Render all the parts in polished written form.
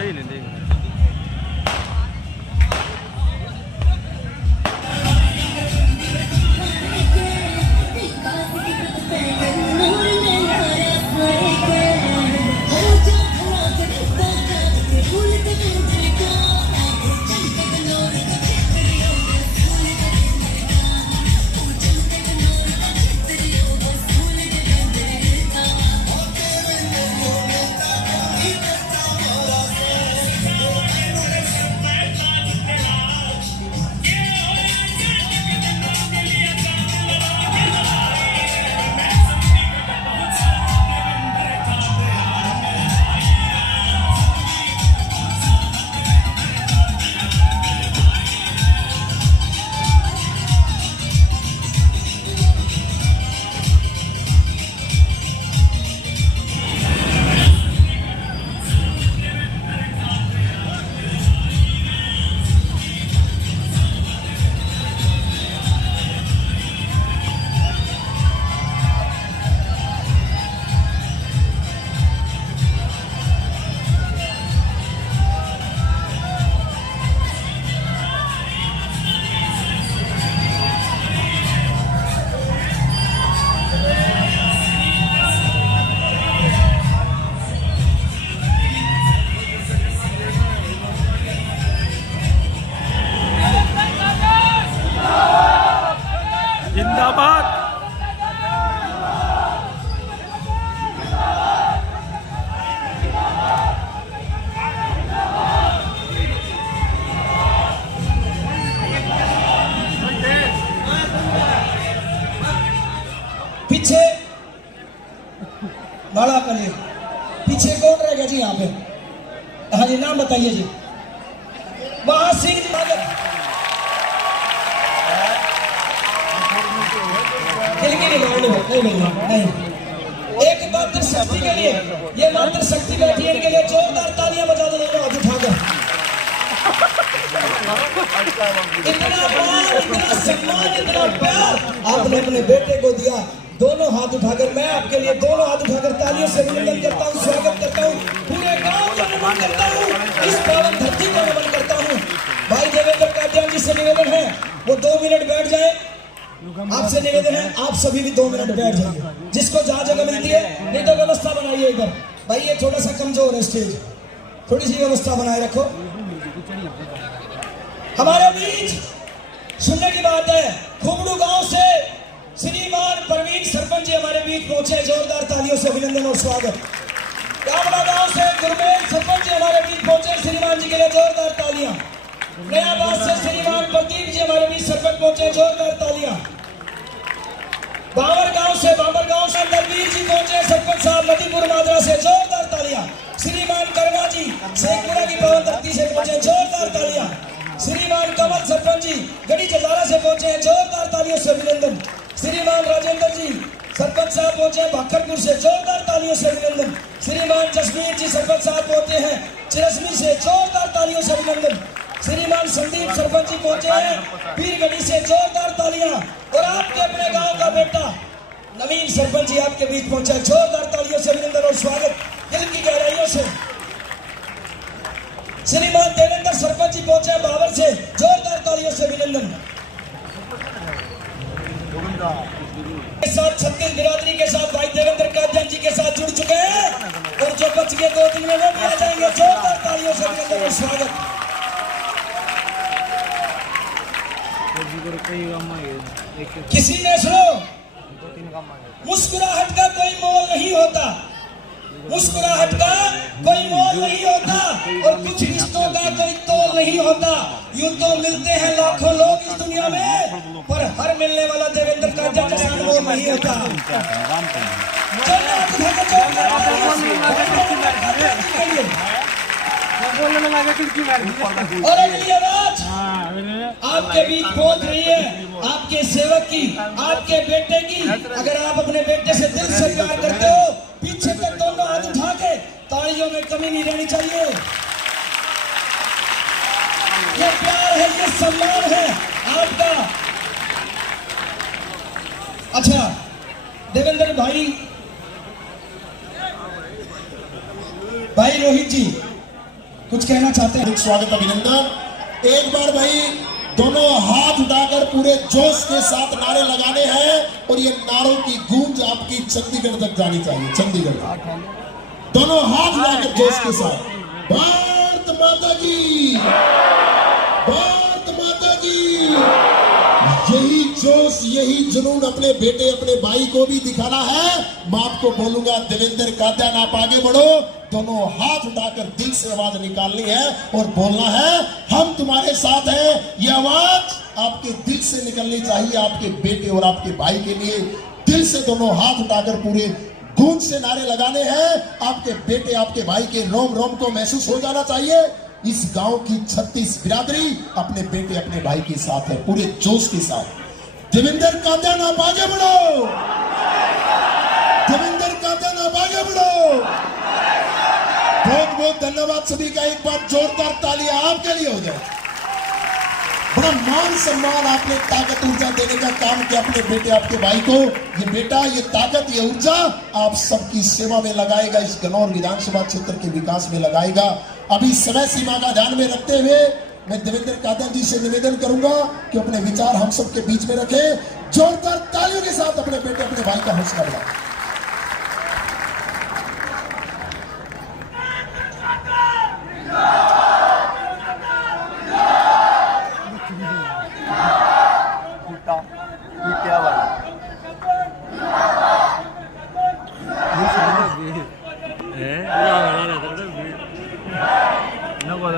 सही नहीं देगा। जिंदाबाद। पीछे बड़ा कले पीछे कौन रह गया जी यहाँ पे? हाँ जी, नाम बताइए जी। वहां सिंह जी नहीं, एक मात्र शक्ति के लिए, ये मात्र शक्ति बैठी है, इनके लिए जोरदार तालियां बजा दो हाथ उठाकर। इतना मान, इतना सम्मान, इतना प्यार आपने अपने बेटे को दिया। दोनों हाथ उठाकर मैं आपके लिए दोनों हाथ उठाकर तालियों से अभिनंदन करता हूँ, स्वागत करता हूँ, पूरे गांव का नमन करता हूँ, इस पावन धरती का नमन करता हूँ। भाई देवेंद्र कादियान जी से निवेदन है वो 2 मिनट बैठ जाए। आपसे निवेदन है आप सभी भी 2 मिनट बैठ जाइए, जिसको जहाँ जगह मिलती है, नहीं तो व्यवस्था बनाइए इधर। भाई ये थोड़ा सा कमजोर है स्टेज, थोड़ी सी व्यवस्था बनाए रखो। हमारे बीच सुनने की बात है, खुमड़ू गांव से श्रीमान परवीन सरपंच जी हमारे बीच पहुंचे, जोरदार तालियों से अभिनंदन और स्वागत। कामड़ा गांव से गुरमेल सरपंच जी हमारे बीच पहुंचे, श्रीमान जी के लिए जोरदार तालियां। नयाबाद से श्रीमान प्रदीप जी हमारे बीच सरपंच पहुंचे, जोरदार तालियां। बाबर गांव से दलवीर जी पहुंचे, सरपंच साहब मधीपुर माजरा से, जोरदार तालियां। श्रीमान कर्मा जी शेखपुरा की पावन धरती से पहुंचे, जोरदार तालियां। श्रीमान कमल सरपंच जी गढ़ी जजारा से पहुंचे हैं, जोरदार तालियों से अभिनंदन। श्रीमान राजेंद्र जी सरपंच साहब पहुंचे हैं भाखरपुर से, जोरदार तालियों से अभिनंदन। श्रीमान जसमीर जी सरपंच साहब पहुंचे हैं चिरसमी से, जोरदार तालियों से अभिनंदन। श्रीमान संदीप सरपंच जी पहुंचे हैं पीरगढ़ी से, जोरदार तालियां। और आपके अपने गांव का बेटा नवीन सरपंच जी आपके बीच पहुंचा, जोरदार तालियों से अभिनंदन और स्वागत दिल की गहराइयों से। श्रीमान देवेंद्र सरपंच जी पहुंचे हैं बाबर से, जोरदार तालियों से अभिनंदन। के साथ छत्तीस बिरादरी के साथ भाई देवेंद्र कादियान जी के साथ जुड़ चुके हैं, और जो बच गए 2-3 में वो भी आ जाएंगे, जोरदार तालियों से अभिनंदन और स्वागत। किसी ने सुनो, मुस्कुराहट का कोई मोल नहीं होता, मुस्कुराहट का कोई मोल नहीं होता, और कुछ रिश्तों का कोई तोल नहीं होता। यूं तो मिलते हैं लाखों लोग इस दुनिया में, पर हर मिलने वाला देवेंद्र कादियान जैसा अनमोल नहीं होता। और अगली आवाज आपके बीच पहुंच रही है, आपके सेवक की, आपके बेटे की। अगर आप अपने बेटे से दिल से प्यार करते हो, पीछे तक दोनों हाथ उठा के तालियों में कमी नहीं रहनी चाहिए। ये प्यार है, ये सम्मान है आपका। अच्छा देवेंद्र भाई रोहित जी, कुछ कहना चाहते हैं? स्वागत अभिनंदन। एक बार भाई दोनों हाथ उठाकर पूरे जोश के साथ नारे लगाने हैं और ये नारों की गूंज आपकी चंडीगढ़ तक जानी चाहिए। चंडीगढ़ दोनों हाथ उठाकर जोश के साथ। भारत माता की, भारत माता की। यही जोश, यही जुनून अपने बेटे अपने भाई को भी दिखाना है। मैं आपको बोलूंगा देवेंद्र कात्यायन आप आगे बढ़ो, दोनों हाथ उठाकर दिल से आवाज निकालनी है और बोलना है हम तुम्हारे साथ हैं। ये आवाज आपके दिल से निकलनी चाहिए, आपके बेटे और आपके भाई के लिए। दिल से दोनों हाथ उठाकर पूरे गूंज से नारे लगाने हैं। आपके बेटे आपके भाई के रोम रोम को महसूस हो जाना चाहिए इस गांव की 36 बिरादरी अपने बेटे अपने भाई के साथ है, पूरे जोश के साथ। देवेंद्र कात्यायन आप आगे बढ़ो, देवेंद्र कात्यायन आप आगे बढ़ो। बहुत बहुत धन्यवाद सभी का। एक बार जोरदार तालियां आपके लिए हो जाए। बड़ा मान सम्मान, आपने ताकत ऊर्जा देने का काम किया अपने बेटे आपके भाई को। ये बेटा, ये ताकत, ये ऊर्जा आप सबकी सेवा में लगाएगा, इस गनौर विधानसभा क्षेत्र के विकास में लगाएगा। अभी समय सीमा का ध्यान में रखते हुए मैं देवेंद्र कात्यायन जी से निवेदन करूंगा कि अपने विचार हम सबके बीच में रखें। जोरदार तालियों के साथ अपने बेटे अपने भाई का हौसला बढ़ाएं।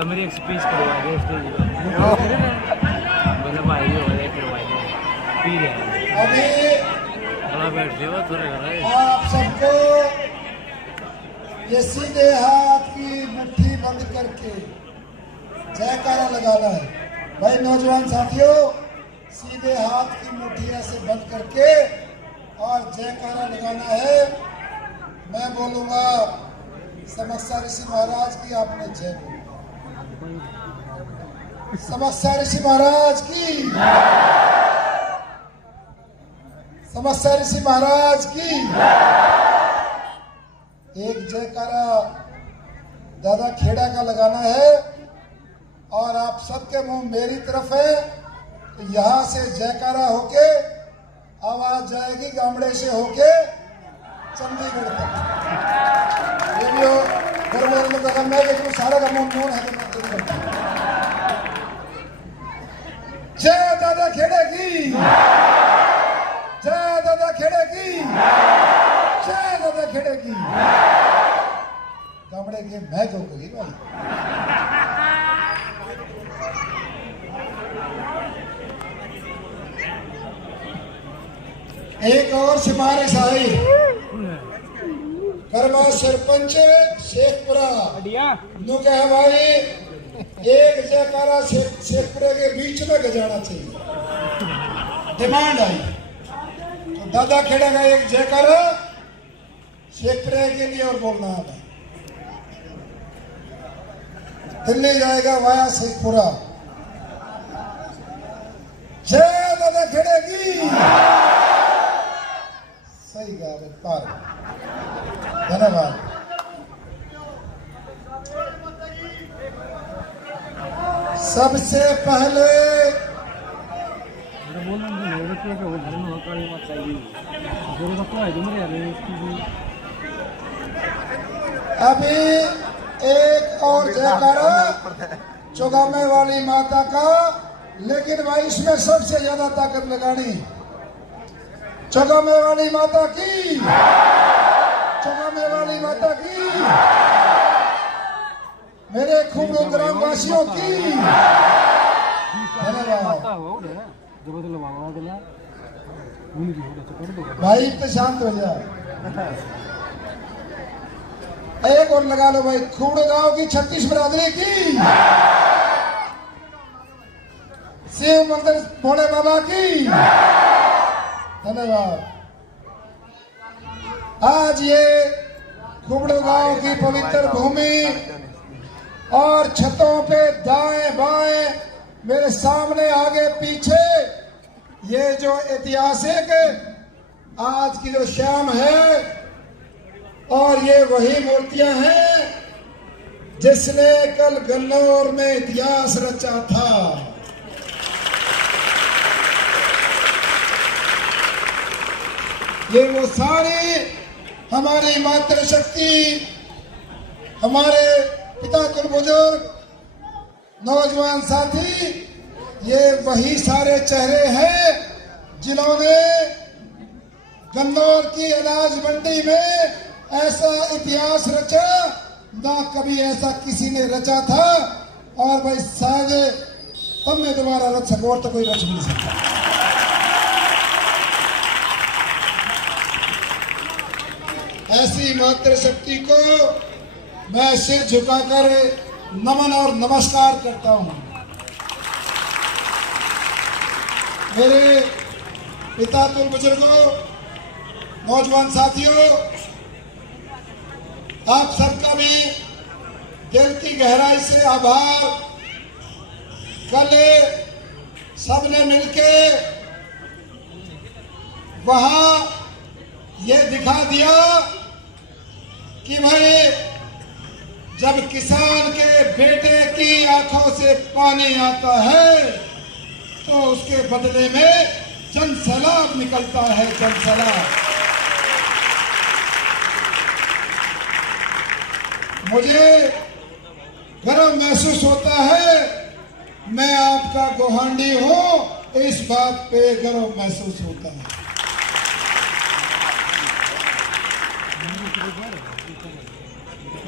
मेरी एक्सपीरियंस करवा दे मेरा भाई हो गया करवाई दे पी रहे अभी बैठ जाओ थोड़े घर आप सबको ये सीधे हाथ की मुट्ठी बंद करके जयकारा लगाना है। भाई नौजवान साथियों, सीधे हाथ की मुट्ठी ऐसे बंद करके और जयकारा लगाना है। मैं बोलूंगा समस्या ऋषि महाराज की, आपने जय बोली। समस्या ऋषि महाराज की, समस्या ऋषि महाराज की। एक जयकारा दादा खेड़ा का लगाना है और आप सबके मुंह मेरी तरफ है। तो यहां से जयकारा होके आवाज जाएगी गामड़े से होके चंडीगढ़ तक। ये भी हो गरबोल में अगर मैं देखूं सारा का मुंह है तो मैं तेरी करता हूं। जय दादा खेड़े की, जय दादा खेड़े की, जय दादा खेड़े की। गामड़े के मैं तो कही भाई। एक और सिफारिश आई, कर्मा सरपंच शेखपुरा नु कहे भाई एक जयकारा शेखपुरे के बीच में गजाना चाहिए। डिमांड आई तो दादा खेड़ा का एक जयकारा शेखपुरे के लिए और बोलना है। दिल्ली जाएगा वाया शेखपुरा। जय दादा खेड़े की। सही गा पार। धन्यवाद। सबसे पहले अभी एक और जयकारा चौगामे वाली माता का, लेकिन भाई इसमें सबसे ज्यादा ताकत लगानी चौगामे वाली माता की, चौगामे वाली माता की, मेरे खूब ग्रामवासियों की। भाई तो शांत हो जाए। एक और लगा लो भाई, खूब गांव की 36 बिरादरी की, शिव मंदिर भोले बाबा की। धन्यवाद। आज ये खुबड़ो गांव की पवित्र भूमि और छतों पे दाएं बाएं मेरे सामने आगे पीछे ये जो ऐतिहासिक आज की जो शाम है और ये वही मूर्तियां हैं जिसने कल गन्नौर में इतिहास रचा था। ये वो सारी हमारी मातृशक्ति, हमारे पिता कुल बुजुर्ग, नौजवान साथी, ये वही सारे चेहरे हैं जिन्होंने गन्नौर की अनाज मंडी में ऐसा इतिहास रचा, ना कभी ऐसा किसी ने रचा था। और भाई शायद तुम में दोबारा रच सको और तो कोई रच नहीं सकता। ऐसी मातृशक्ति को मैं सिर झुकाकर नमन और नमस्कार करता हूं। मेरे पिता तुल बुजुर्गों, नौजवान साथियों, आप सबका भी दिल की गहराई से आभार। कल सबने मिलके वहां ये दिखा दिया कि भाई जब किसान के बेटे की आंखों से पानी आता है तो उसके बदले में जन सैलाब निकलता है, जन सैलाब। मुझे गर्व महसूस होता है, मैं आपका गोहांडी हूं, इस बात पे गर्व महसूस होता है।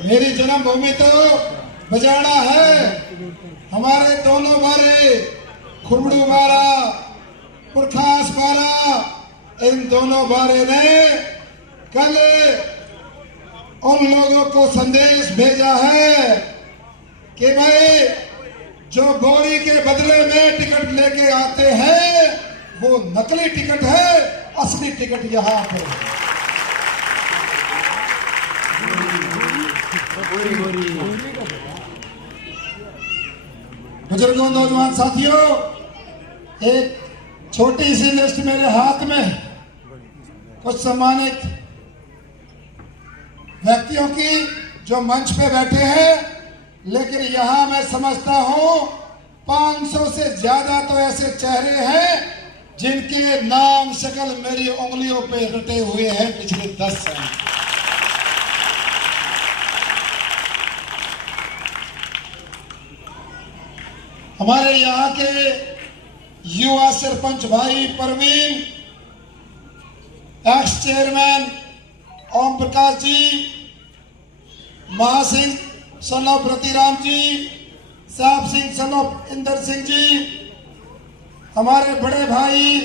मेरी जन्मभूमि तो बजाड़ा है। हमारे दोनों बारे, खुरड़ू बारा, पुरखास बारा, इन दोनों बारे ने कल उन लोगों को संदेश भेजा है कि भाई जो बोरी के बदले में टिकट लेके आते हैं वो नकली टिकट है, असली टिकट यहाँ पर है। बुजुर्गों, नौजवान साथियों, एक छोटी सी लिस्ट मेरे हाथ में कुछ सम्मानित व्यक्तियों की जो मंच पे बैठे हैं, लेकिन यहां मैं समझता हूं 500 से ज्यादा तो ऐसे चेहरे हैं जिनके नाम शक्ल मेरी उंगलियों पे रटे हुए हैं पिछले 10 साल। हमारे यहाँ के युवा सरपंच भाई Parveen, ex chairman Om Prakash ji, Mahasingh son of Ratiram ji, Sahab Singh son of Inder Singh ji, हमारे बड़े भाई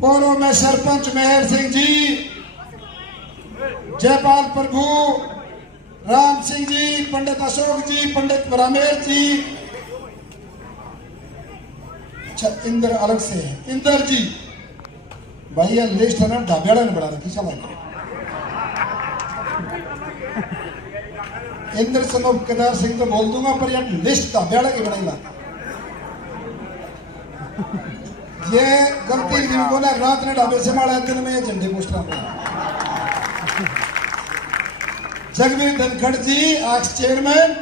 पोरो में सरपंच मेहर सिंह जी, जयपाल प्रभु, राम सिंह जी, पंडित अशोक जी, पंडित रामेश जी, अच्छा इंदर अलग से है, इंदर जी भाई, ये लिस्ट है ना ढाबेड़ा ने बना रखी। चलो इंद्र सनोप केदार सिंह तो बोल दूंगा, पर यार लिस्ट ढाबेड़ा की बनाई ला। ये गलती जिनको ना रात ने ढाबे से मारा, दिन में ये झंडे पोस्टर जगवीर धनखड़ जी, एक्स चेयरमैन,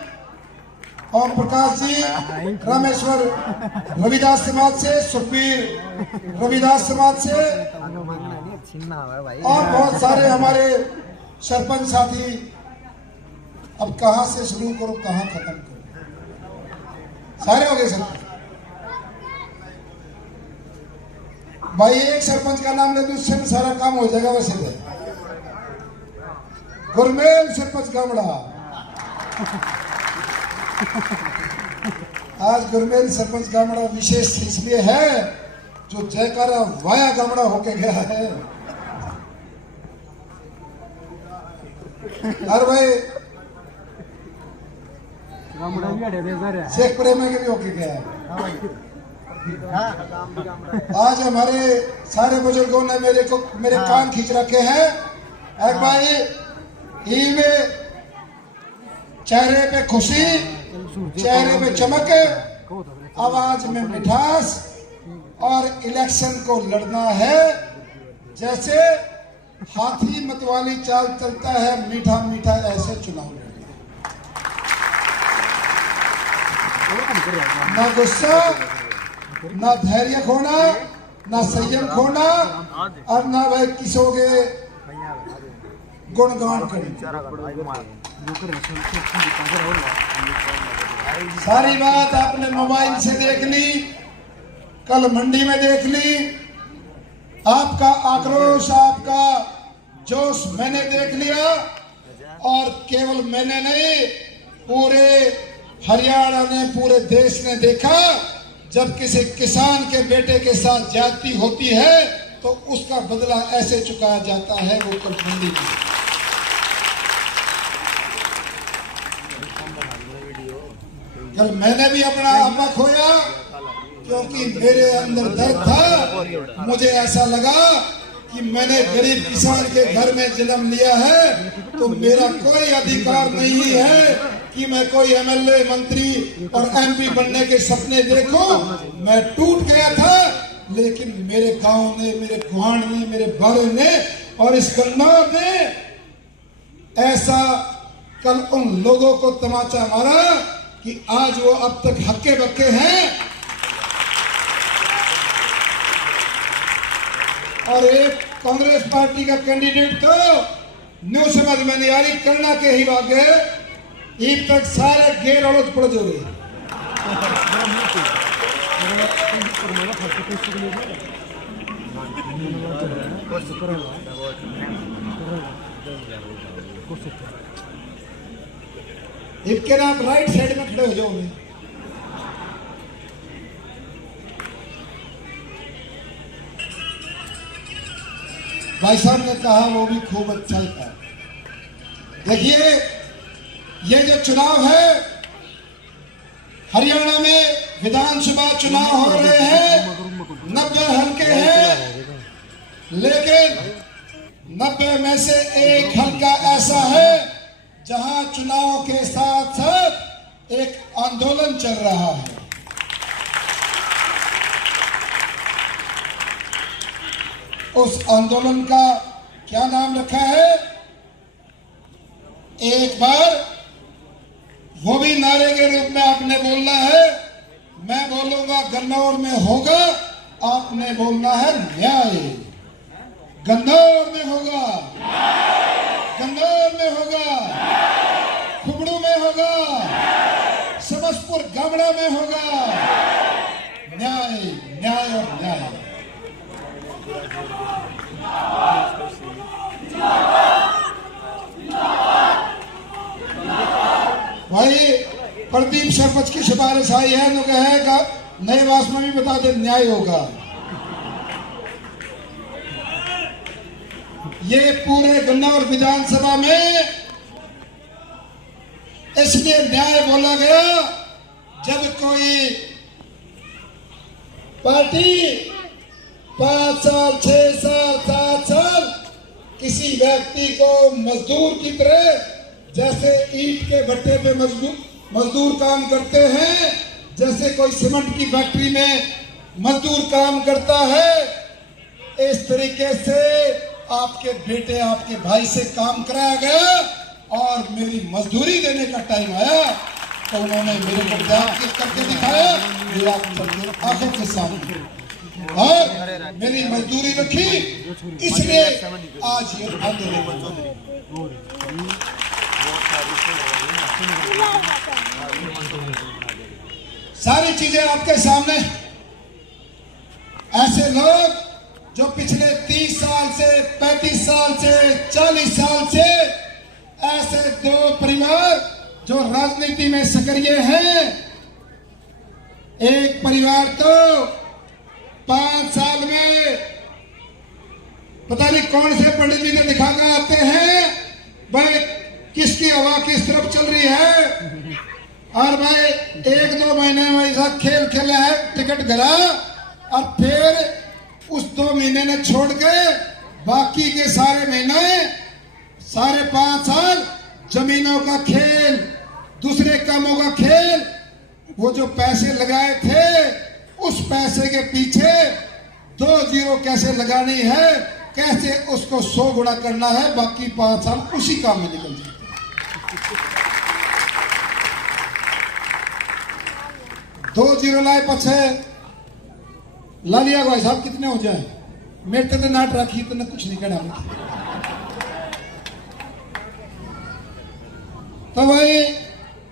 ओम प्रकाश जी, रामेश्वर रविदास समाज से, सुखबीर रविदास समाज से, और बहुत सारे हमारे सरपंच साथी। अब कहां से शुरू करो, कहां खत्म करो, सारे हो गए सरपंच भाई। एक सरपंच का नाम ले तो उससे भी सारा काम हो जाएगा। वैसे तो गुरमेल सरपंच गामड़ा, आज गुरमेल सरपंच गामड़ा विशेष इसलिए है जो जयकारा वाया गामड़ा होके गया है। और भाई शेखपुरे में भी होके गया है। आज हमारे सारे बुजुर्गों ने मेरे कान खींच रखे हैं। एक भाई में चेहरे पे खुशी, चेहरे पे चमक, आवाज में मिठास, और इलेक्शन को लड़ना है जैसे हाथी मतवाली चाल चलता है, मीठा मीठा ऐसे चुनाव लड़ना। ना गुस्सा, ना धैर्य खोना, ना संयम खोना, और ना भाई किसों के गुणगान करें। सारी बात आपने मोबाइल से देख ली, कल मंडी में देख ली, आपका आक्रोश, आपका जोश मैंने देख लिया, और केवल मैंने नहीं, पूरे हरियाणा ने, पूरे देश ने देखा। जब किसी किसान के बेटे के साथ ज्यादती होती है तो उसका बदला ऐसे चुकाया जाता है, वो कल मंडी में। कल मैंने भी अपना आपा खोया, क्योंकि मेरे अंदर दर्द था। मुझे ऐसा लगा कि मैंने गरीब किसान के घर में जन्म लिया है, तो मेरा कोई अधिकार नहीं है कि मैं कोई एमएलए, मंत्री और एमपी बनने के सपने देखूं। मैं टूट गया था, लेकिन मेरे गांव ने, मेरे गुआंढ ने, मेरे बारे ने और इस गन्नौर ने ऐसा कल उन लोगों को तमाचा मारा कि आज वो अब तक हक्के बक्के हैं। और एक कांग्रेस पार्टी का कैंडिडेट तो न्यू समझ में नहीं आ रही, करना के ही बात है, ईब तक सारे गेर औरत पड़ जो रहे। इनके नाम राइट साइड में खड़े हो जाओ। भाई साहब ने कहा, वो भी खूब अच्छा था। देखिए, ये जो चुनाव है, हरियाणा में विधानसभा चुनाव हो रहे हैं, 90 हल्के हैं, लेकिन 90 में से एक हल्का ऐसा है जहां चुनाव के साथ साथ एक आंदोलन चल रहा है। उस आंदोलन का क्या नाम रखा है? एक बार वो भी नारे के रूप में आपने बोलना है। मैं बोलूंगा गन्नौर में होगा, आपने बोलना है न्याय। गन्नौर में होगा, गन्नौर में होगा, खुबड़ू में होगा, समसपुर गामड़ा में होगा। न्याय, न्याय और न्याय। भाई प्रदीप सरपंच की सिफारिश आई है, तो कहेगा नए वास में भी बता दे न्याय होगा। ये पूरे गन्नौर विधानसभा में इसलिए न्याय बोला गया, जब कोई पार्टी 5 साल, 6 साल, 7 साल किसी व्यक्ति को मजदूर की तरह, जैसे ईंट के भट्टे पे मजदूर काम करते हैं, जैसे कोई सीमेंट की फैक्ट्री में मजदूर काम करता है, इस तरीके से आपके बेटे, आपके भाई से काम कराया गया और मेरी मजदूरी देने का टाइम आया तो उन्होंने मेरे को त्याग करके दिखाया, मेरा आंखों के सामने, और मेरी मजदूरी रखी, इसलिए आज ये आंदोलन। सारी चीजें आपके सामने। ऐसे लोग जो पिछले 30 साल से, 35 साल से, 40 साल से, ऐसे 2 परिवार जो राजनीति में सक्रिय हैं। एक परिवार तो 5 साल में पता नहीं कौन से पंडित जी ने दिखा कर आते हैं भाई किसकी हवा किस तरफ चल रही है, और भाई 1-2 महीने में ऐसा खेल खेला है, टिकट गला, और फिर उस 2 महीने ने छोड़ के बाकी के सारे महीने, सारे 5 साल जमीनों का खेल, दूसरे कामों का खेल, वो जो पैसे लगाए थे उस पैसे के पीछे 2 जीरो कैसे लगानी है, कैसे उसको 100 गुना करना है, बाकी 5 साल उसी काम में निकल जाते। 2-0 लाए पछे लालिया भाई साहब कितने हो जाए मेरे तो नाट रखी तो कुछ नहीं कहना। तो भाई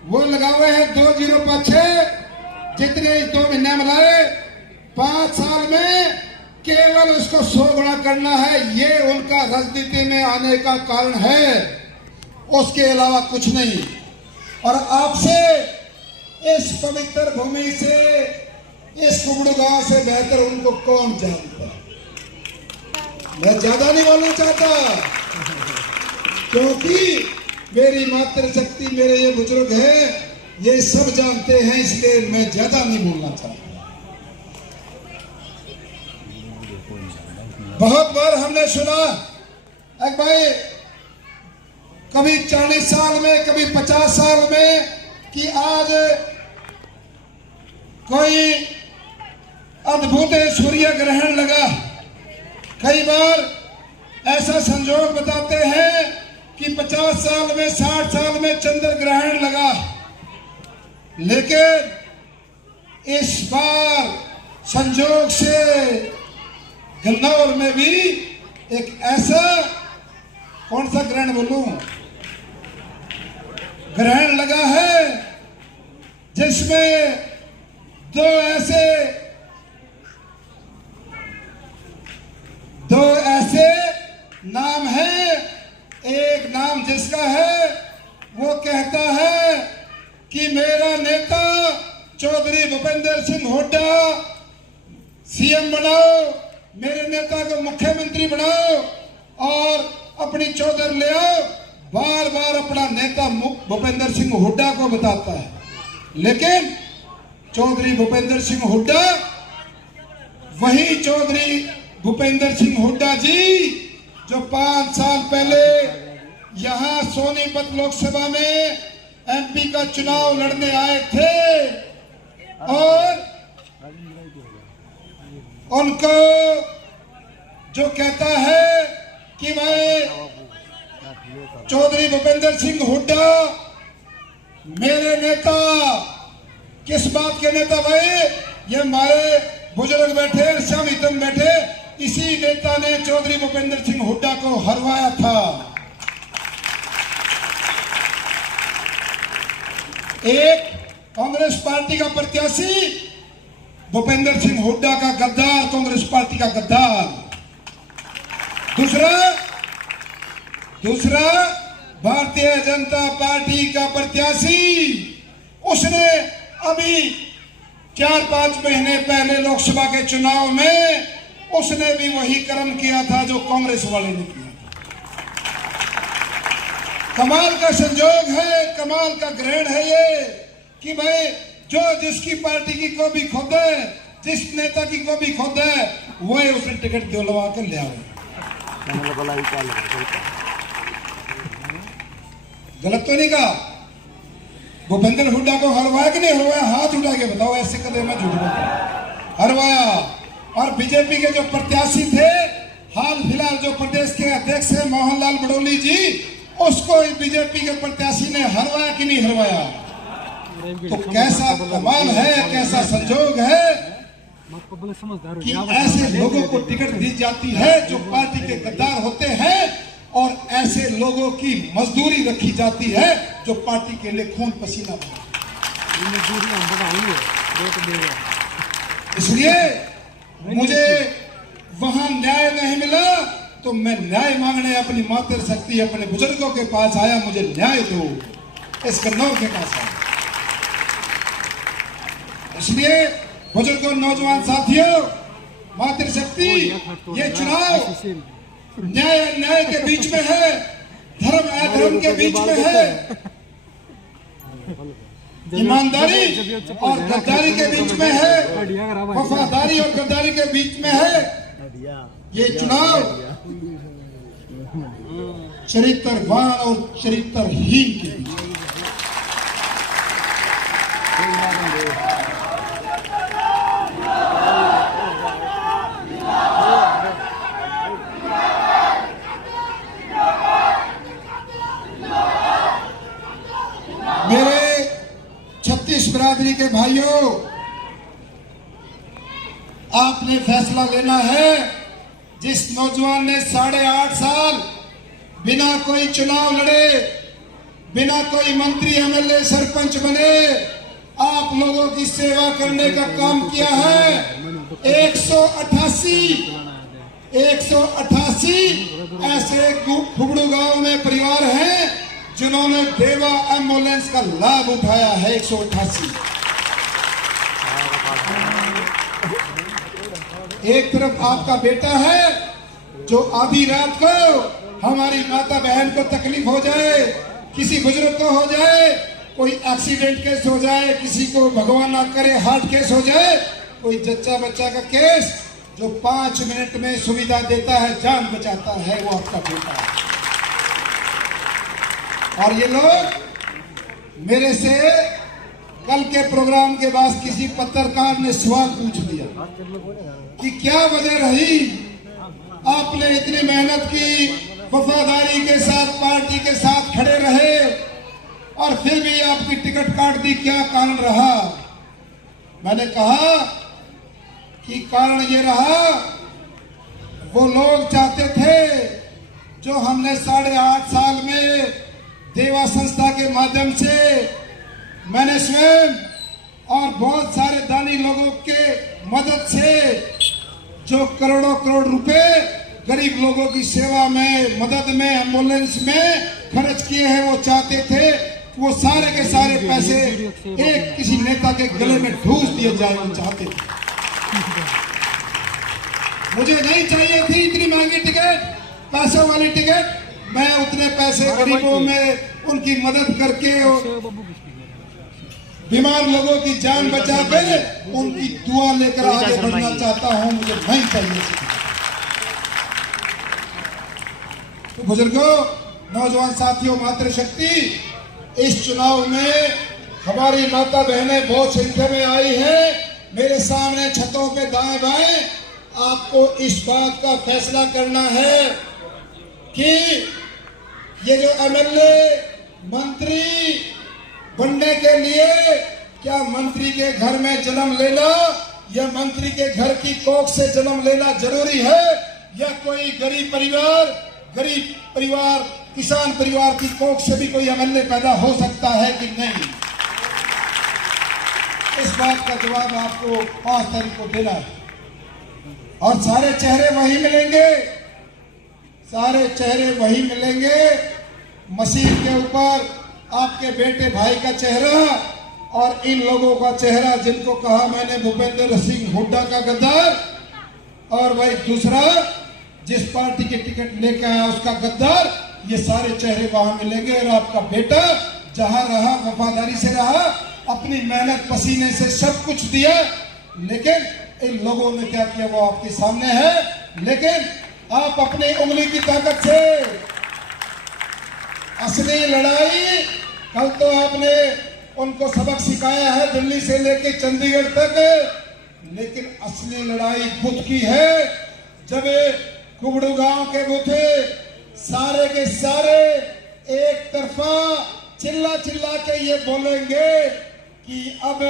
वो लगा हुए हैं 2-0 पछे जितने 2 महीने में लाए 5 साल में केवल उसको 100 गुना करना है। ये उनका राजनीति में आने का कारण है, उसके अलावा कुछ नहीं। और आपसे इस पवित्र भूमि से इस कुबड़ू गांव से बेहतर उनको कौन जानता। मैं ज्यादा नहीं बोलना चाहता क्योंकि मेरी मातृशक्ति मेरे ये बुजुर्ग हैं, ये सब जानते हैं, इसलिए मैं ज्यादा नहीं बोलना चाहता। बहुत बार हमने सुना एक भाई कभी 40 साल में कभी 50 साल में कि आज कोई अद्भुत सूर्य ग्रहण लगा। कई बार ऐसा संजोग बताते हैं कि 50 साल में 60 साल में चंद्र ग्रहण लगा, लेकिन इस बार संजोग से गन्नौर में भी एक ऐसा कौन सा ग्रहण बोलूं ग्रहण लगा है जिसमें दो ऐसे नाम हैं। एक नाम जिसका है वो कहता है कि मेरा नेता चौधरी भूपेंद्र सिंह हुड्डा सीएम बनाओ, मेरे नेता को मुख्यमंत्री बनाओ और अपनी चौधर ले आओ। बार बार अपना नेता भूपेंद्र सिंह हुड्डा को बताता है, लेकिन चौधरी भूपेंद्र सिंह हुड्डा वही चौधरी भूपेंद्र सिंह हुड्डा जी जो 5 साल पहले यहां सोनीपत लोकसभा में एमपी का चुनाव लड़ने आए थे और उनको जो कहता है कि मैं चौधरी भूपेंद्र सिंह हुड्डा मेरे नेता, किस बात के नेता भाई? ये हमारे बुजुर्ग बैठे, श्यामितम बैठे, इसी नेता ने चौधरी भूपेंद्र सिंह हुड्डा को हरवाया था। एक कांग्रेस पार्टी का प्रत्याशी भूपेंद्र सिंह हुड्डा का गद्दार, कांग्रेस पार्टी का गद्दार। दूसरा भारतीय जनता पार्टी का प्रत्याशी, उसने अभी 4-5 महीने पहले लोकसभा के चुनाव में उसने भी वही कर्म किया था जो कांग्रेस वाले ने किया। कमाल का संजोग है, कमाल का ग्रहण है ये कि भाई जो जिसकी पार्टी की को भी खोदे, जिस नेता की को भी खोदे, वही उसे टिकट दिलवा कर ले आए। गलत तो नहीं कहा? भूपेंद्र हुड्डा को हरवाया कि नहीं हरवाया? हाथ उठा के बताओ, ऐसे कदम मैं झूठ बोलता। हरवाया। और बीजेपी के जो प्रत्याशी थे, हाल फिलहाल जो प्रदेश के अध्यक्ष है मोहनलाल बड़ौली जी, उसको बीजेपी के प्रत्याशी ने हरवाया कि नहीं हरवाया? तो कैसा कमाल है, कैसा संजोग है कि ऐसे लोगों को टिकट दी जाती है जो पार्टी के गद्दार होते हैं, और ऐसे लोगों की मजदूरी रखी जाती है जो पार्टी के लिए खून पसीना बहाते। इसलिए मुझे वहां न्याय नहीं मिला तो मैं न्याय मांगने अपनी मातृशक्ति, अपने बुजुर्गों के पास आया। मुझे न्याय दो, इस कन्नौर के पास आया। इसलिए बुजुर्गों, नौजवान साथियों, मातृशक्ति, ये चुनाव न्याय अन्याय के बीच में है, धर्म अधर्म के बीच में है, ईमानदारी और गद्दारी के बीच में है, वफादारी और गद्दारी के बीच में है। ये चुनाव चरित्रवान और चरित्रहीन के बीच में। मेरे 36 बिरादरी के भाइयों, आपने फैसला लेना है। जिस नौजवान ने 8.5 साल बिना कोई चुनाव लड़े, बिना कोई मंत्री एमएलए सरपंच बने, आप लोगों की सेवा करने का काम किया है। 188 ऐसे खुबड़ू गांव में परिवार हैं जिन्होंने देवा एम्बुलेंस का लाभ उठाया है। 188। एक तरफ आपका बेटा है जो आधी रात को हमारी माता बहन को तकलीफ हो जाए, किसी बुजुर्ग को हो जाए, कोई एक्सीडेंट केस हो जाए, किसी को भगवान ना करे हार्ट केस हो जाए, कोई जच्चा बच्चा का केस, जो 5 मिनट में सुविधा देता है, जान बचाता है, वो आपका बेटा है। और ये लोग मेरे से कल के प्रोग्राम के बाद किसी पत्रकार ने सवाल पूछ दिया कि क्या वजह रही, आपने इतनी मेहनत की, वफादारी के साथ पार्टी के साथ खड़े रहे और फिर भी आपकी टिकट काट दी, क्या कारण रहा? मैंने कहा कि कारण ये रहा, वो लोग चाहते थे जो हमने 8.5 साल में देवा संस्था के माध्यम से मैंने स्वयं और बहुत सारे दानी लोगों के मदद से जो करोड़ों करोड़ रुपए गरीब लोगों की सेवा में, मदद में, एम्बुलेंस में खर्च किए हैं, वो चाहते थे वो सारे के सारे पैसे एक किसी नेता के गले में ठूस दिए जाए, वो चाहते थे। मुझे नहीं चाहिए थी इतनी महंगी टिकट, पैसों वाली टिकट। मैं उतने पैसे गरीबों में उनकी मदद करके बीमार लोगों की जान बचा के उनकी दुआ लेकर आगे बढ़ना चाहता हूं, मुझे नहीं चाहिए। तो बुजुर्गों, नौजवान साथियों, मातृशक्ति, इस चुनाव में हमारी माता बहनें बहुत संख्या में आई है। मेरे सामने छतों पे दाएं बाएं आपको इस बात का फैसला करना है कि ये जो एमएलए मंत्री बनने के लिए क्या मंत्री के घर में जन्म लेना या मंत्री के घर की कोख से जन्म लेना जरूरी है, या कोई गरीब परिवार किसान परिवार की कोख से भी कोई एमएलए पैदा हो सकता है कि नहीं? इस बात का जवाब आपको 5 तारीख को देना है। और सारे चेहरे वही मिलेंगे, सारे चेहरे वही मिलेंगे। मसीह के ऊपर आपके बेटे भाई का चेहरा और इन लोगों का चेहरा जिनको कहा मैंने भूपेंद्र सिंह हुड्डा का गद्दार, और भाई दूसरा जिस पार्टी की टिकट लेकर आया उसका गद्दार, ये सारे चेहरे वहां मिलेंगे। और आपका बेटा जहां रहा वफादारी से रहा, अपनी मेहनत पसीने से सब कुछ दिया, लेकिन इन लोगों ने क्या किया वो आपके सामने है। लेकिन आप अपनी उंगली की ताकत से असली लड़ाई, कल तो आपने उनको सबक सिखाया है दिल्ली से लेकर चंडीगढ़ तक, लेकिन असली लड़ाई बुध की है। जब कुबड़ू गांव के बूथे सारे के सारे एक तरफा चिल्ला चिल्ला के ये बोलेंगे कि अब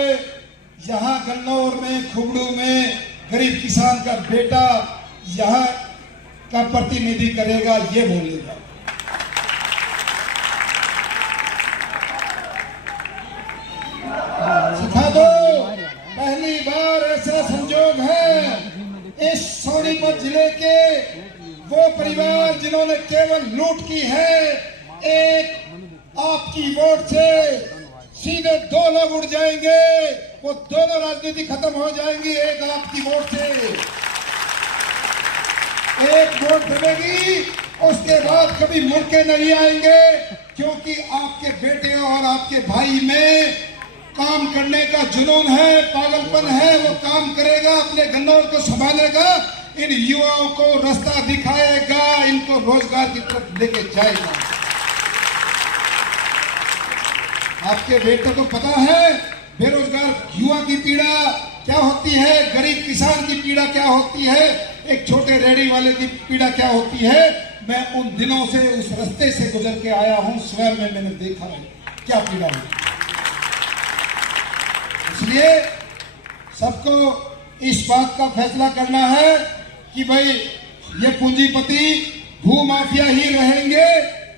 यहाँ गन्नौर में, खुबड़ू में गरीब किसान का बेटा यहाँ का प्रतिनिधि करेगा, ये बोलेगा। सिखा दो। पहली बार ऐसा संजोग है इस सोनीपत जिले के वो परिवार जिन्होंने केवल लूट की है, एक आपकी वोट से सीधे 2 लोग उड़ जाएंगे, वो दोनों राजनीति खत्म हो जाएंगी एक आपकी वोट से। एक वोट मिलेगी, उसके बाद कभी मुड़ के नहीं आएंगे, क्योंकि आपके बेटे और आपके भाई में काम करने का जुनून है, पागलपन है। वो काम करेगा, अपने गन्नौर को संभालेगा, इन युवाओं को रास्ता दिखाएगा, इनको रोजगार की तरफ लेके जाएगा। आपके बेटे को पता है बेरोजगार युवा की पीड़ा क्या होती है, गरीब किसान की पीड़ा क्या होती है, एक छोटे रेहड़ी वाले की पीड़ा क्या होती है। मैं उन दिनों से उस रास्ते से गुजर के आया हूं, स्वयं में मैंने देखा है क्या पीड़ा है। इसलिए सबको इस बात का फैसला करना है कि भाई ये पूंजीपति भू माफिया ही रहेंगे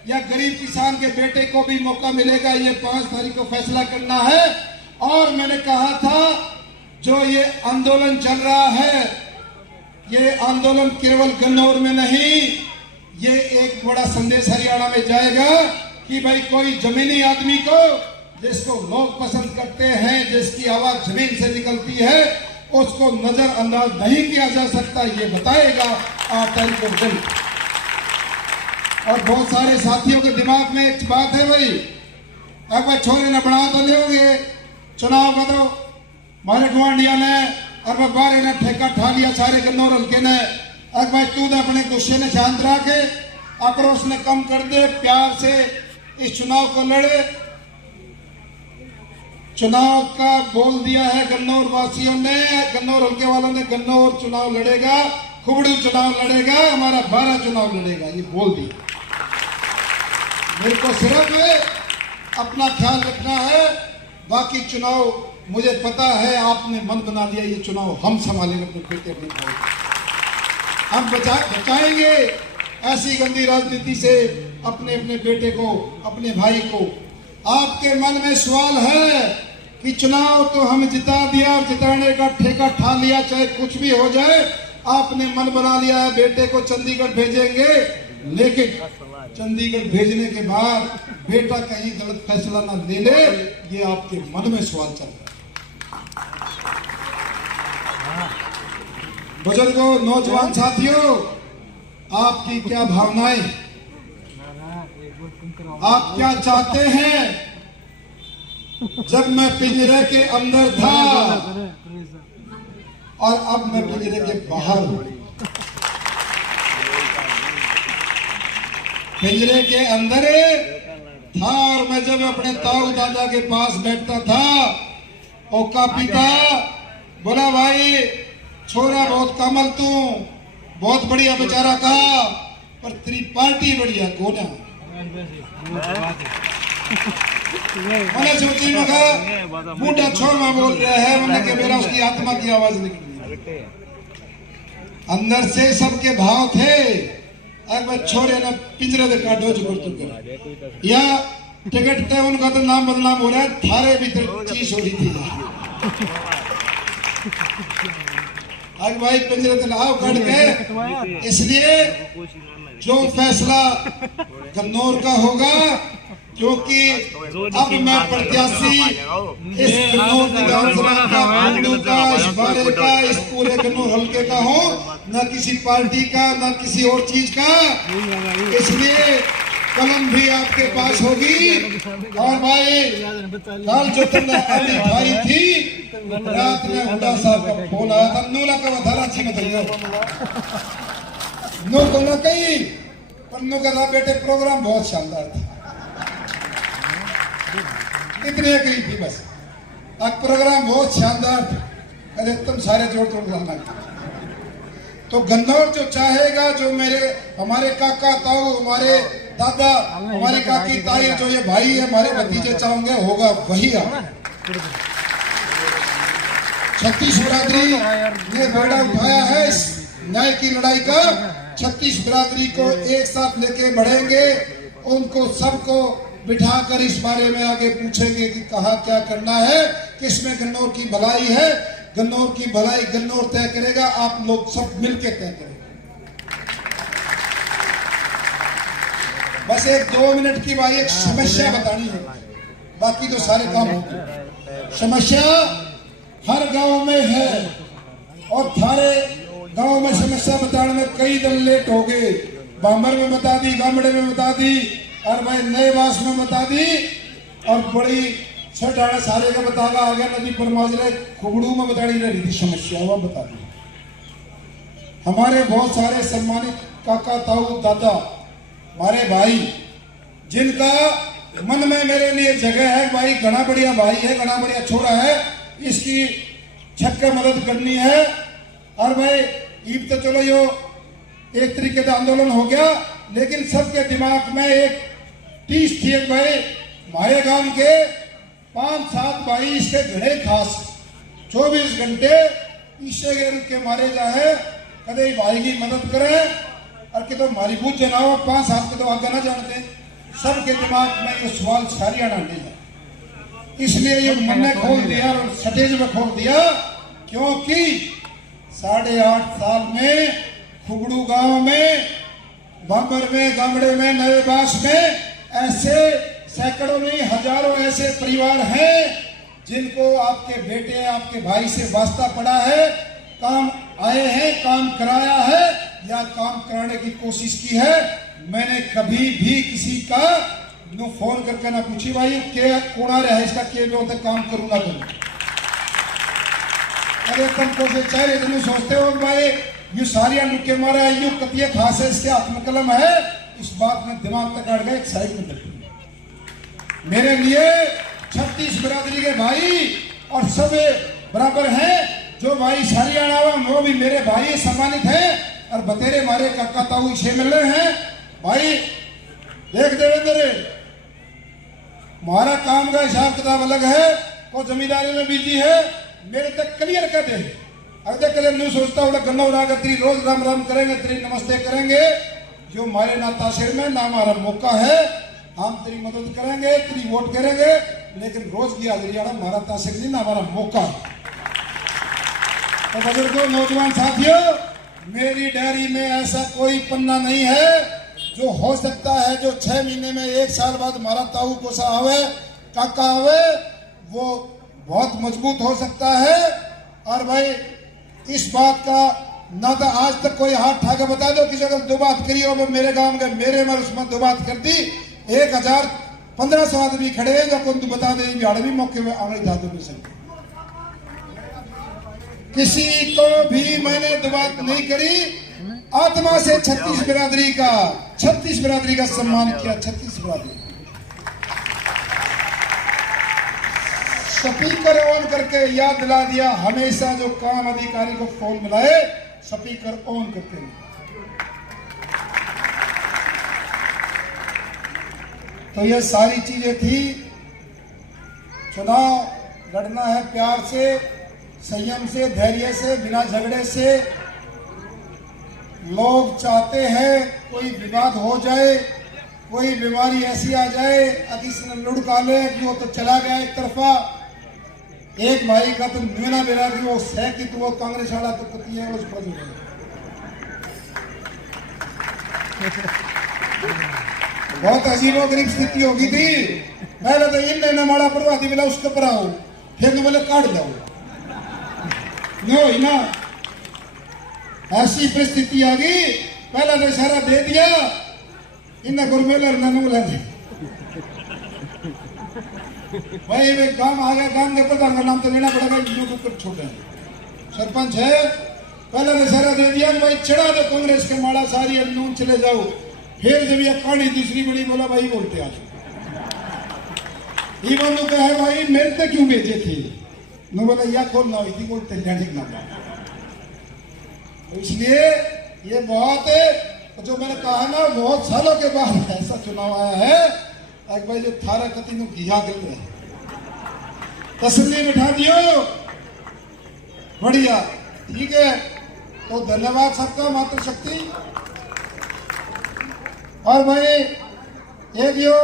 या गरीब किसान के बेटे को भी मौका मिलेगा, ये 5 तारीख को फैसला करना है। और मैंने कहा था जो ये आंदोलन चल रहा है, ये आंदोलन केवल गन्नौर में नहीं, ये एक बड़ा संदेश हरियाणा में जाएगा कि भाई कोई जमीनी आदमी को, जिसको लोग पसंद करते हैं, जिसकी आवाज जमीन से निकलती है, उसको नजरअंदाज नहीं किया जा सकता, ये बताएगा 8 तारीख को दिन। और बहुत सारे साथियों के दिमाग में एक बात है भाई, अगर छोरे ने बना तो लियोगे चुनाव का, तो मारे गुआंढिया ने और बारे ने ठेका ठा लिया सारे गन्नौर हल्के ने। अगर भाई तू तो अपने गुस्से ने शांत रह के आक्रोश ने कम कर दे, प्यार से इस चुनाव को लड़े। चुनाव का बोल दिया है गन्नौर वासियों ने, गन्नौर हल्के वालों ने, गन्नौर चुनाव लड़ेगा, खुबड़ू चुनाव लड़ेगा, हमारा 12 चुनाव लड़ेगा, ये बोल दिया। मेरे को सिर्फ अपना ख्याल रखना है, बाकी चुनाव मुझे पता है आपने मन बना लिया, ये चुनाव हम संभालेंगे अपने बेटे अपने भाई, हम बचाएंगे ऐसी गंदी राजनीति से अपने अपने बेटे को, अपने भाई को। आपके मन में सवाल है कि चुनाव तो हम जिता दिया और जिताने का ठेका ठा लिया, चाहे कुछ भी हो जाए, आपने मन बना लिया है बेटे को चंडीगढ़ भेजेंगे, लेकिन चंडीगढ़ भेजने के बाद बेटा कहीं गलत फैसला ना ले ले, ये आपके मन में सवाल चल रहा है। बुजुर्गों, नौजवान साथियों, आपकी क्या भावनाएं, आप क्या चाहते हैं? जब मैं पिंजरे के अंदर था और अब मैं पिंजरे के बाहर हूं। पिंजरे के अंदर था और मैं जब अपने ताऊ दादा के पास बैठता था, ओका पिता बोला भाई छोरा बहुत कमल तू, बहुत बढ़िया बेचारा का, पर तेरी पार्टी बढ़िया कोना। मैंने सोची मगा बूढ़ा छोरा बोल रहा है, मैंने कहा मेरा उसकी आत्मा की आवाज निकली। अंदर से सबके भाव थे, अगर छोरे ने पिंजरे से काटो चुकर चुके या टिकट थे, उनका तो नाम बदनाम हो रहा है, थारे भीतर चीज हो रही थी। अब भाई पिंजरे से लाओ काट के, इसलिए जो फैसला गन्नौर का होगा, क्योंकि अब मैं प्रत्याशी इस गन्नौर विधानसभा का, इस बारे का, इस पूरे गन्नौर हल्के का हूँ, न किसी पार्टी का, न किसी और चीज का। इसलिए कलम भी आपके पास होगी। और भाई कल जो तुमने भाई थी, रात में हुड्डा साहब का फोन आया था, नूला का वधारा अच्छी मतलब नो को न कही, पर नो का बेटे प्रोग्राम बहुत शानदार था, इतने कही थी बस, अब प्रोग्राम बहुत शानदार था, अरे तुम सारे जोड़ तोड़ लाना। तो गन्नौर जो चाहेगा, जो हमारे काका ताऊ, हमारे दादा, हमारे काकी ताई, जो ये भाई है, हमारे भतीजे चाहेंगे, होगा वही। छत्तीस बिरादरी ने बेड़ा उठाया है इस न्याय की लड़ाई का। 36 बिरादरी को एक साथ लेके बढ़ेंगे, उनको सबको बिठाकर इस बारे में आगे पूछेंगे कि कहाँ क्या करना है, किसमें गन्नौर की भलाई है। गन्नौर की भलाई गन्नौर तय करेगा, आप लोग सब मिलके तय करेंगे। बस एक 2 मिनट की भाई एक समस्या बतानी है, बाकी तो सारे काम होंगे। समस्या हर गांव में है और थारे गांव में समस्या बताने में कई दिन लेट हो गए। बांबर में बता दी, गामड़े में बता दी, और भाई नए वास में बता दी, और बड़ी छठाड़ा सारे का बतागा आ गया, नदी पर माजरे खुबड़ू में बतानी रही थी समस्या, वह बता दी। हमारे बहुत सारे सम्मानित काका ताऊ दादा, हमारे भाई, जिनका मन में मेरे लिए जगह है, भाई घना बढ़िया भाई है, घना बढ़िया छोरा है, इसकी छक्के मदद करनी है। और भाई ईब तो चलो यो एक तरीके का आंदोलन हो गया, लेकिन सबके दिमाग में एक 30 थी भाई, हमारे गांव के 5-7 भाई इसके घड़े खास 24 घंटे पीछे गिर के मारे जाए, कदे भाई की मदद करे और कि तो मारी बूझ जनाओ 5 साल के तो आगे ना जानते, सबके दिमाग में ये सवाल सारिया डालने जाए। इसलिए ये मैंने खोल दिया और स्टेज में खोल दिया, क्योंकि 8.5 साल में खुबड़ू गांव में, बाबर में, गामड़े में, नए बास में ऐसे सैकड़ों नहीं हजारों ऐसे परिवार हैं जिनको आपके बेटे, आपके भाई से वास्ता पड़ा है, काम आए हैं, काम कराया है या काम कराने की कोशिश की है। मैंने कभी भी किसी का नो फोन करके ना पूछी भाई के कोड़ा रहा है इसका के जो तक काम करूंगा तुम। अरे तुमको से चेहरे तुम सोचते हो भाई यू सारिया लुके मारा है, यू कतिये खास है, इसके हाथ में कलम है, इस बात में दिमाग तक अड़ गए। एक साइड में मेरे लिए 36 बिरादरी के भाई और सब बराबर हैं। जो भाई सारियाना वो भी मेरे भाई सम्मानित हैं और बतेरे मारे काका ताऊ इसे मिल रहे हैं। भाई देख देवेंद्र, हमारा काम का हिसाब किताब अलग है, को जमींदारी में बिजी है, मेरे तक क्लियर कर दे। अगर कल नहीं सोचता उड़ा गन्ना उड़ा कर तेरी रोज राम राम करेंगे, तेरी नमस्ते करेंगे, जो हमारे ना तासीर में ना हमारा मौका है, हम तेरी मदद करेंगे, तेरी वोट करेंगे, लेकिन रोज की हाजिरी आना हमारा तासीर नहीं, ना हमारा मौका है। तो बुजुर्गों, नौजवान साथियों, मेरी डायरी में ऐसा कोई पन्ना नहीं है जो हो सकता है जो 6 महीने में 1 साल बाद हमारा ताऊ कोसा आवे, काका आवे, वो बहुत मजबूत हो सकता है। और भाई इस बात का ना तो आज तक कोई हाथ उठा के बता दो किसी अगर 2 बात करी हो, मेरे गांव के मेरे में उसमें 2 बात कर दी, 1500 आदमी खड़े हैं जो कुछ बता दे भी मौके में आगे जाते में से किसी को भी मैंने 2 बात नहीं करी। आत्मा से 36 बिरादरी का सम्मान किया। 36 बिरादरी स्पीकर ऑन करके याद दिला दिया, हमेशा जो काम अधिकारी को फोन मिलाए स्पीकर ऑन करके। तो ये सारी चीजें थी। चुनाव लड़ना है प्यार से, संयम से, धैर्य से, बिना झगड़े से। लोग चाहते हैं कोई विवाद हो जाए, कोई बीमारी ऐसी आ जाए, किसी ने लुढ़का ले कि वो तो चला गया एक तरफा। एक भाई का तो न्यूना मेरा कि वो सह की तो वो कांग्रेस वाला तो पति है उस पर बहुत अजीब और गरीब स्थिति होगी थी। पहले तो इन ने माड़ा पड़वा दी, बोला उसके पर आओ, फिर बोले काट जाओ नो ना, ऐसी परिस्थिति आ गई। पहला तो इशारा दे दिया, इन गुरमेलर ने भाई वे काम आ गया, काम के प्रधान का नाम तो लेना पड़ेगा, यूट्यूब छोटे सरपंच है। पहला तो इशारा दे दिया भाई चढ़ा दो कांग्रेस के माड़ा सारी नून चले जाओ। फिर जब यह कहानी दूसरी बड़ी बोला भाई बोलते आज ये बोलो कहा भाई मेरे तक क्यों भेजे थे, नो बोला या खोलना हुई थी बोलते ना। इसलिए ये बहुत जो मैंने कहा ना, बहुत सालों के बाद ऐसा चुनाव आया है एक भाई जो थारा कति नु घिया गल है, तसल्ली बिठा दियो, बढ़िया ठीक है। तो धन्यवाद सबका, मातृशक्ति। और भाई एक यो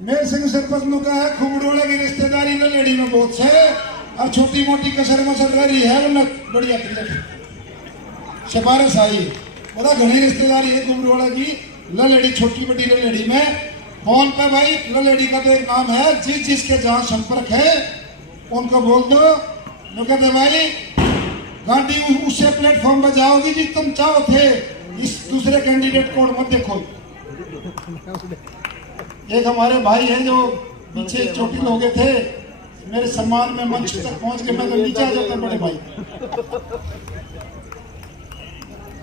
मेर सिंह सरपंच नु कहा है खुबड़ोड़ा की रिश्तेदारी न लेडी में बहुत है और छोटी मोटी कसर मसर रही है, वरना बढ़िया सिफारिश आई बोला घनी रिश्तेदारी है खुबड़ोड़ा की ललेड़ी, छोटी बड़ी ललेड़ी में। फोन पे भाई ललेड़ी का तो एक नाम है, जिस जिसके जहां संपर्क है उनको बोल दो। वो कहते भाई गांधी उससे प्लेटफॉर्म पर जाओगी जिस तुम चाहो थे, इस दूसरे कैंडिडेट को मत देखो। एक हमारे भाई है जो पीछे चोटिल हो गए थे, मेरे सम्मान में मंच तक पहुंच के मैं तो नीचे आ जाता बड़े भाई।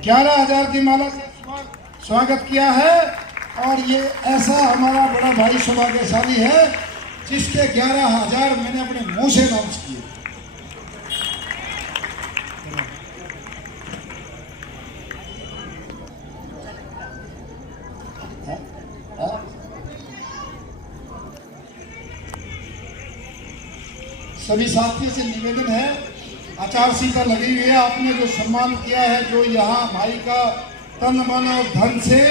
11,000 की माला से स्वागत किया है। और ये ऐसा हमारा बड़ा भाई सौभाग्यशाली है जिसके 11,000 मैंने अपने मुंह से अनाउंस किए। सभी साथियों से निवेदन है आचार संहिता लगी हुई है, आपने जो सम्मान किया है, जो यहाँ भाई का तन मन और धन से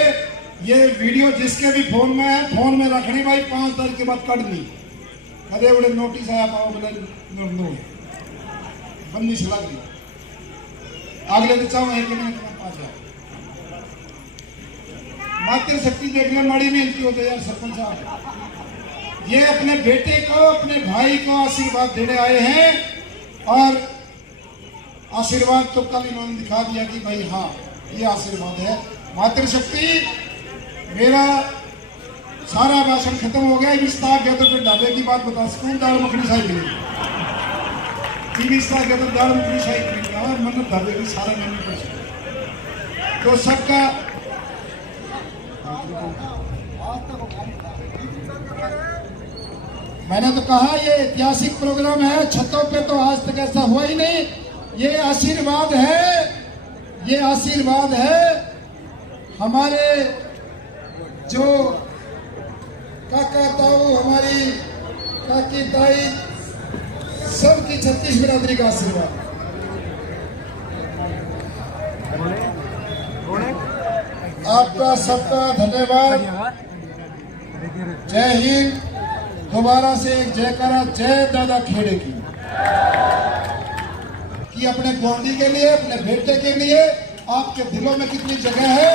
ये वीडियो जिसके भी फोन में है, फोन में रखनी भाई, 5 तारीख के बाद कटनी। अरे बड़े नोटिस आया पाओ बोले नो बंदी से लग गई। अगले तो चाहो 1 मिनट में 5,000 मातृशक्ति देखने बड़ी मिलती होते यार सरपंच साहब। ये अपने बेटे को, अपने भाई को आशीर्वाद देने आए हैं और आशीर्वाद तो कल इन्होंने दिखा दिया कि भाई हाँ ये आशीर्वाद है। मातृशक्ति, मेरा सारा भाषण खत्म हो गया। विस्तार गया तो फिर ढाबे की बात बता सकूं, दाल मखनी शाही मिलेगी। विस्तार गया तो दाल मखनी शाही मिलेगी और मन ढाबे की सारा मेन्यू पर तो सबका मैंने तो कहा ये ऐतिहासिक प्रोग्राम है, छतों पे तो आज तक ऐसा हुआ ही नहीं। ये आशीर्वाद है, ये आशीर्वाद है हमारे जो काका ताऊ, हमारी काकी ताई, सबकी 36 बिरादरी का आशीर्वाद। आपका सबका धन्यवाद। जय हिंद। दोबारा से एक जयकारा जय दादा खेड़े की, कि अपने गोंदी के लिए, अपने बेटे के लिए आपके दिलों में कितनी जगह है।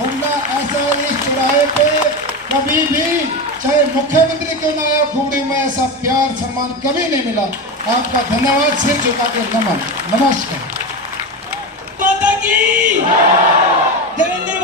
वरना ऐसा इस चौराहे पे कभी भी, चाहे मुख्यमंत्री क्यों ना आया खूबड़ी में, ऐसा प्यार सम्मान कभी नहीं मिला। आपका धन्यवाद, सिर झुका के नमन, नमस्कार। माता की, देवेंद्र